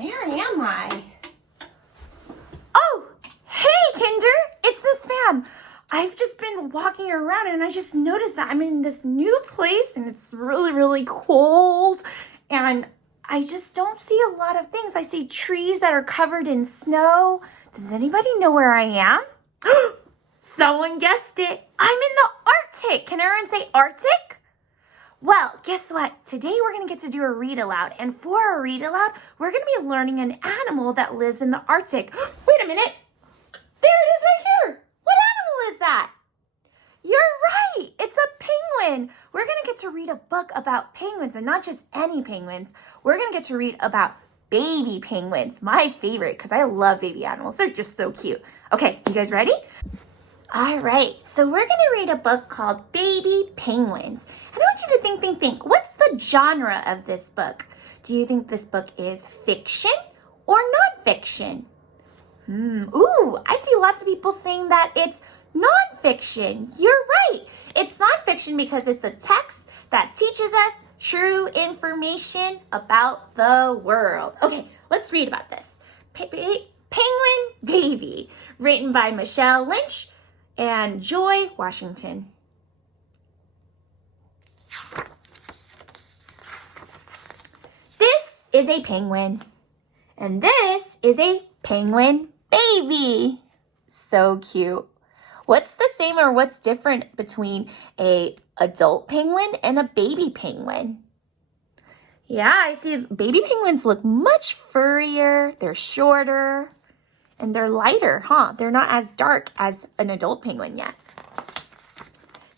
Where am I? Oh, hey, Kinder. It's Miss Pham. I've just been walking around and I just noticed that I'm in this new place and it's really, really cold. And I just don't see a lot of things. I see trees that are covered in snow. Does anybody know where I am? Someone guessed it. I'm in the Arctic. Can everyone say Arctic? Well, guess what? Today we're going to get to do a read aloud. And for our read aloud, we're going to be learning an animal that lives in the Arctic. Wait a minute. There it is right here. What animal is that? You're right. It's a penguin. We're going to get to read a book about penguins, and not just any penguins. We're going to get to read about baby penguins, my favorite, because I love baby animals. They're just so cute. Okay, you guys ready? All right, so we're going to read a book called Baby Penguins. And I want you to think. What's the genre of this book? Do you think this book is fiction or nonfiction? Ooh, I see lots of people saying that it's nonfiction. You're right. It's nonfiction because it's a text that teaches us true information about the world. Okay, let's read about this. Penguin Baby, written by Michelle Lynch and Joy Washington. This is a penguin, and this is a penguin baby. So cute. What's the same or what's different between a adult penguin and a baby penguin? Yeah, I see baby penguins look much furrier, they're shorter, and they're lighter, huh? They're not as dark as an adult penguin yet.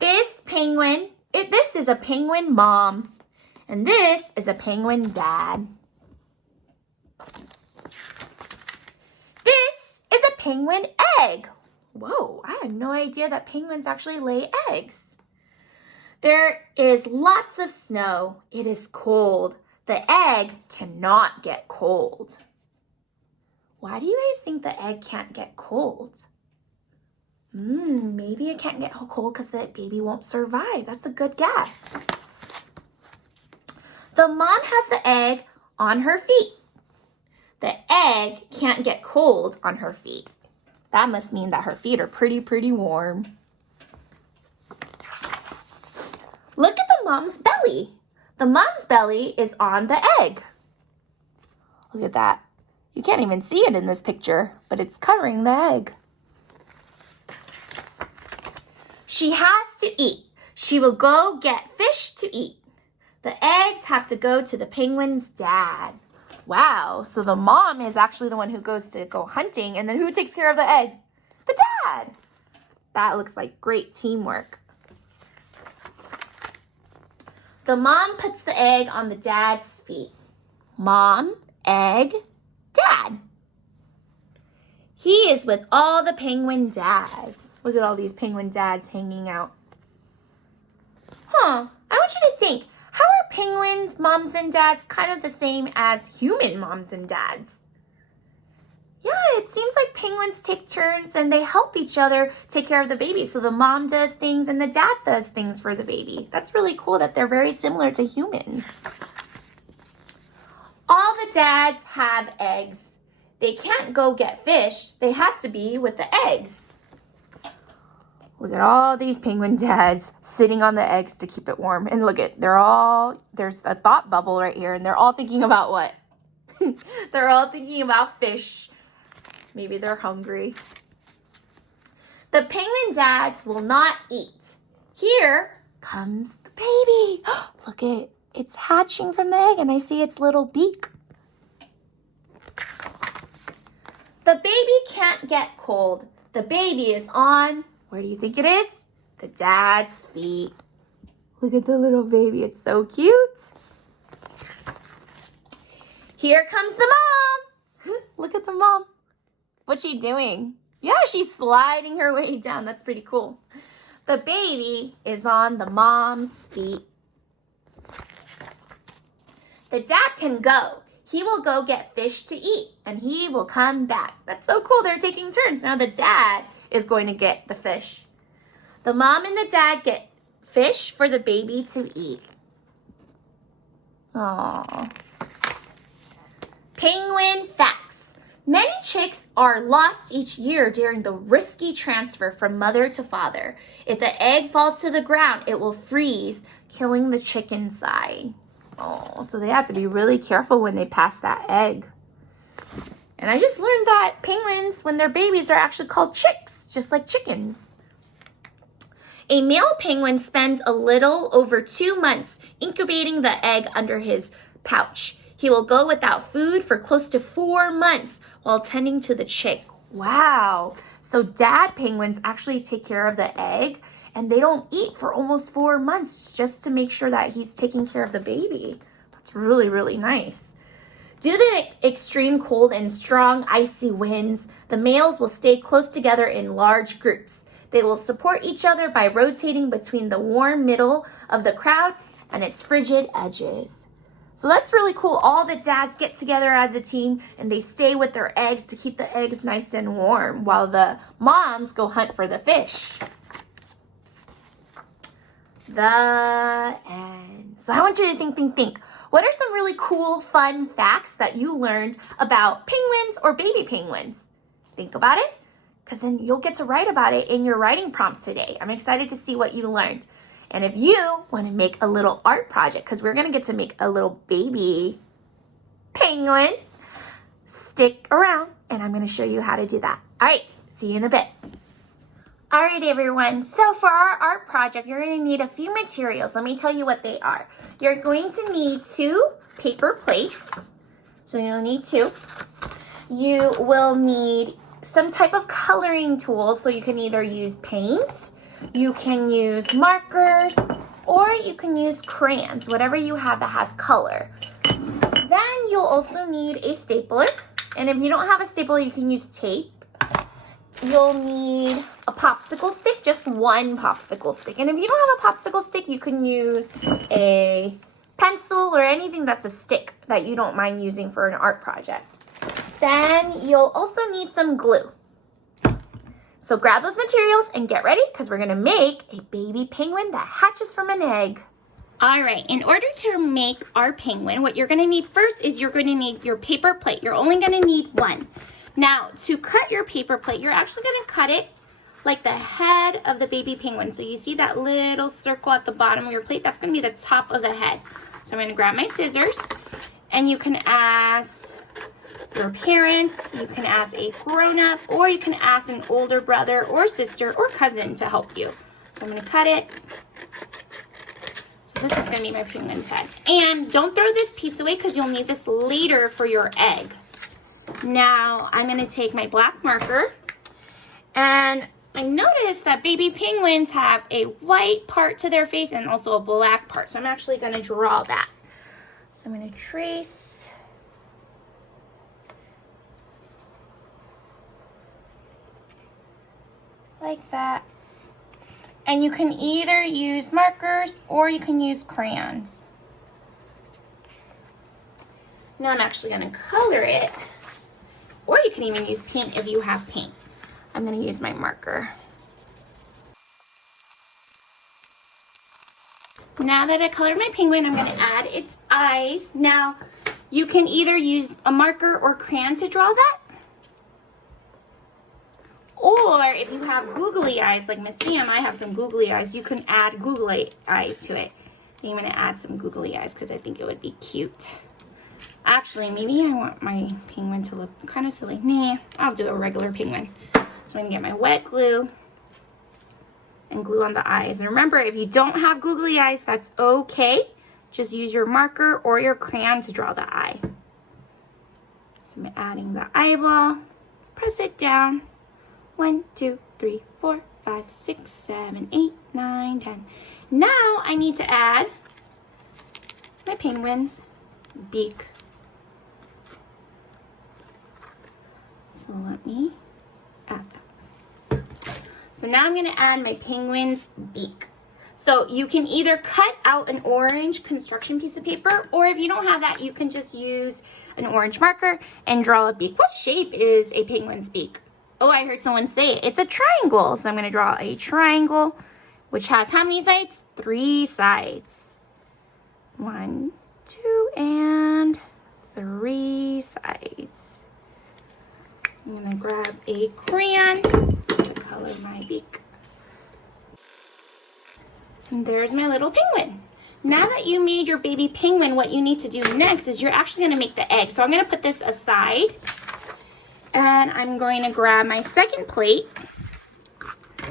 This penguin, this is a penguin mom, and this is a penguin dad. This is a penguin egg. Whoa, I had no idea that penguins actually lay eggs. There is lots of snow. It is cold. The egg cannot get cold. Why do you guys think the egg can't get cold? Maybe it can't get cold because the baby won't survive. That's a good guess. The mom has the egg on her feet. The egg can't get cold on her feet. That must mean that her feet are pretty warm. Look at the mom's belly. The mom's belly is on the egg. Look at that. You can't even see it in this picture, but it's covering the egg. She has to eat. She will go get fish to eat. The eggs have to go to the penguin's dad. Wow, so the mom is actually the one who goes to go hunting, and then who takes care of the egg? The dad. That looks like great teamwork. The mom puts the egg on the dad's feet. Mom, egg, dad. He is with all the penguin dads. Look at all these penguin dads hanging out. I want you to think, how are penguins' moms and dads kind of the same as human moms and dads? Yeah, it seems like penguins take turns and they help each other take care of the baby. So the mom does things and the dad does things for the baby. That's really cool that they're very similar to humans. All the dads have eggs. They can't go get fish. They have to be with the eggs. Look at all these penguin dads sitting on the eggs to keep it warm. And look at, there's a thought bubble right here, and they're all thinking about what? They're all thinking about fish. Maybe they're hungry. The penguin dads will not eat. Here comes the baby. Look at, it's hatching from the egg, and I see its little beak. The baby can't get cold. The baby is on, where do you think it is? The dad's feet. Look at the little baby. It's so cute. Here comes the mom. Look at the mom. What's she doing? Yeah, she's sliding her way down. That's pretty cool. The baby is on the mom's feet. The dad can go. He will go get fish to eat, and he will come back. That's so cool. They're taking turns. Now the dad is going to get the fish. The mom and the dad get fish for the baby to eat. Aww. Penguin facts. Many chicks are lost each year during the risky transfer from mother to father. If the egg falls to the ground, it will freeze, killing the chick inside. Oh, so they have to be really careful when they pass that egg. And I just learned that penguins, when they're babies, are actually called chicks, just like chickens. A male penguin spends a little over 2 months incubating the egg under his pouch. He will go without food for close to 4 months while tending to the chick. Wow. So dad penguins actually take care of the egg, and they don't eat for almost 4 months just to make sure that he's taking care of the baby. That's really, really nice. Due to the extreme cold and strong icy winds, the males will stay close together in large groups. They will support each other by rotating between the warm middle of the crowd and its frigid edges. So that's really cool. All the dads get together as a team and they stay with their eggs to keep the eggs nice and warm while the moms go hunt for the fish. The end. So I want you to think. What are some really cool, fun facts that you learned about penguins or baby penguins? Think about it, because then you'll get to write about it in your writing prompt today. I'm excited to see what you learned. And if you want to make a little art project, because we're going to get to make a little baby penguin, stick around and I'm going to show you how to do that. All right, see you in a bit. All right, everyone. So for our art project, you're going to need a few materials. Let me tell you what they are. You're going to need 2 paper plates. So you'll need 2. You will need some type of coloring tool. So you can either use paint, you can use markers, or you can use crayons, whatever you have that has color. Then you'll also need a stapler. And if you don't have a stapler, you can use tape. You'll need a popsicle stick, just one popsicle stick. And if you don't have a popsicle stick, you can use a pencil or anything that's a stick that you don't mind using for an art project. Then you'll also need some glue. So grab those materials and get ready because we're going to make a baby penguin that hatches from an egg. All right, in order to make our penguin, what you're going to need first is you're going to need your paper plate. You're only going to need one. Now, to cut your paper plate, you're actually going to cut it like the head of the baby penguin. So you see that little circle at the bottom of your plate? That's going to be the top of the head. So I'm going to grab my scissors, and you can ask your parents, you can ask a grown-up, or you can ask an older brother or sister or cousin to help you. So I'm going to cut it. So this is going to be my penguin's head. And don't throw this piece away because you'll need this later for your egg. Now, I'm going to take my black marker, and I noticed that baby penguins have a white part to their face and also a black part. So I'm actually going to draw that. So I'm going to trace. Like that. And you can either use markers or you can use crayons. Now I'm actually going to color it. Or you can even use paint if you have paint. I'm going to use my marker. Now that I colored my penguin, I'm going to add its eyes. Now, you can either use a marker or crayon to draw that. Or if you have googly eyes, like Miss Pham, I have some googly eyes, you can add googly eyes to it. I think I'm going to add some googly eyes because I think it would be cute. Actually, maybe I want my penguin to look kind of silly. Nah, I'll do a regular penguin. So I'm going to get my wet glue and glue on the eyes. And remember, if you don't have googly eyes, that's okay. Just use your marker or your crayon to draw the eye. So I'm adding the eyeball. Press it down. 1, 2, 3, 4, 5, 6, 7, 8, 9, 10. Now I need to add my penguin's beak. So let me add that. So now I'm going to add my penguin's beak. So you can either cut out an orange construction piece of paper, or if you don't have that, you can just use an orange marker and draw a beak. What shape is a penguin's beak? Oh, I heard someone say it. It's a triangle. So I'm going to draw a triangle, which has how many sides? 3 sides. 1, 2, and 3. sides. I'm gonna grab a crayon to color my beak. And there's my little penguin. Now that you made your baby penguin, what you need to do next is you're actually gonna make the egg. So I'm gonna put this aside, and I'm going to grab my second plate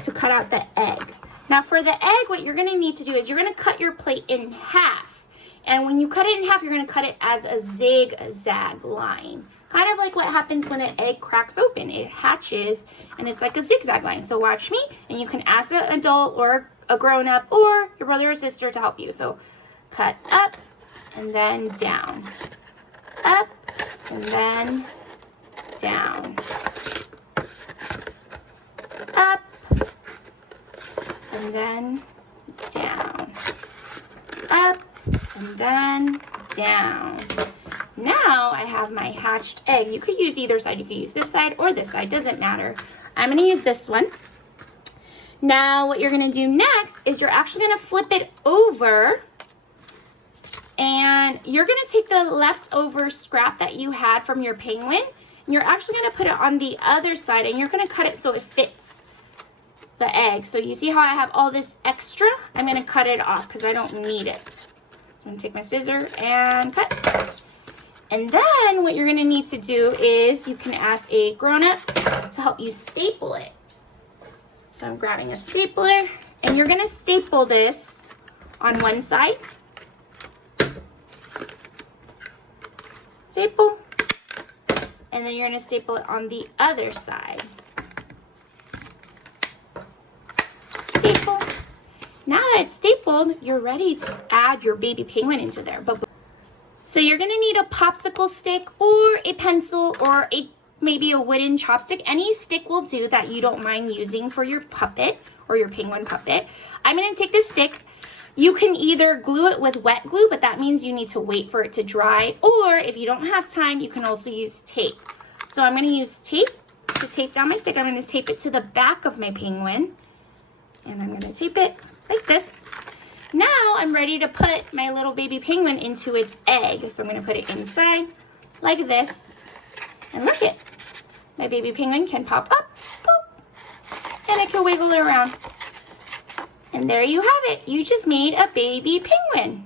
to cut out the egg. Now for the egg, what you're gonna need to do is you're gonna cut your plate in half. And when you cut it in half, you're gonna cut it as a zigzag line. Kind of like what happens when an egg cracks open. It hatches and it's like a zigzag line. So watch me, and you can ask an adult or a grown-up or your brother or sister to help you. So cut up and then down. Up and then down. Up and then down. Up and then down. Now I have my hatched egg. You could use either side. You could use this side or this side. Doesn't matter. I'm going to use this one. Now what you're going to do next is you're actually going to flip it over, and you're going to take the leftover scrap that you had from your penguin, and you're actually going to put it on the other side, and you're going to cut it so it fits the egg. So you see how I have all this extra? I'm going to cut it off because I don't need it. So I'm going to take my scissor and cut. And then what you're going to need to do is you can ask a grown-up to help you staple it. So I'm grabbing a stapler, and you're going to staple this on one side. Staple. And then you're going to staple it on the other side. Staple. Now that it's stapled, you're ready to add your baby penguin into there. So you're going to need a popsicle stick or a pencil or maybe a wooden chopstick. Any stick will do that you don't mind using for your puppet or your penguin puppet. I'm going to take this stick. You can either glue it with wet glue, but that means you need to wait for it to dry. Or if you don't have time, you can also use tape. So I'm going to use tape to tape down my stick. I'm going to tape it to the back of my penguin. And I'm going to tape it like this. Now I'm ready to put my little baby penguin into its egg. So I'm going to put it inside like this. And look it, my baby penguin can pop up, boop, and it can wiggle around. And there you have it. You just made a baby penguin.